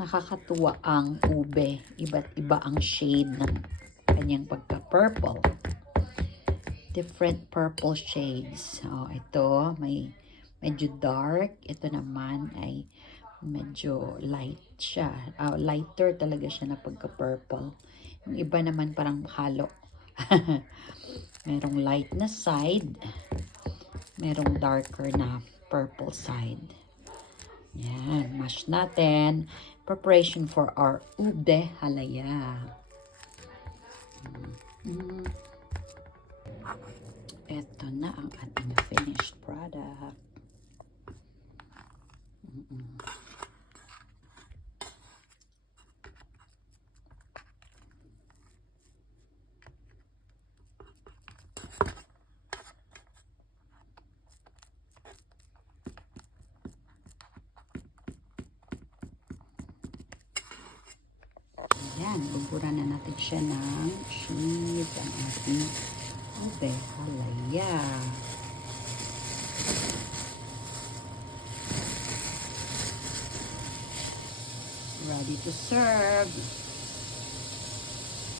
Nakakatuwa ang ube. Iba't iba ang shade ng kanyang pagka-purple. Different purple shades. So, ito, may medyo dark. Ito naman ay medyo light siya. Lighter talaga siya na pagka-purple. Yung iba naman parang halo. Merong light na side. Merong darker na purple side. Yan. Mash natin. Preparation for our ube halaya. Ito na ang ating finished product. Ayan, buburan na natin siya ng cheese ang ating ube halaya. Ready to serve.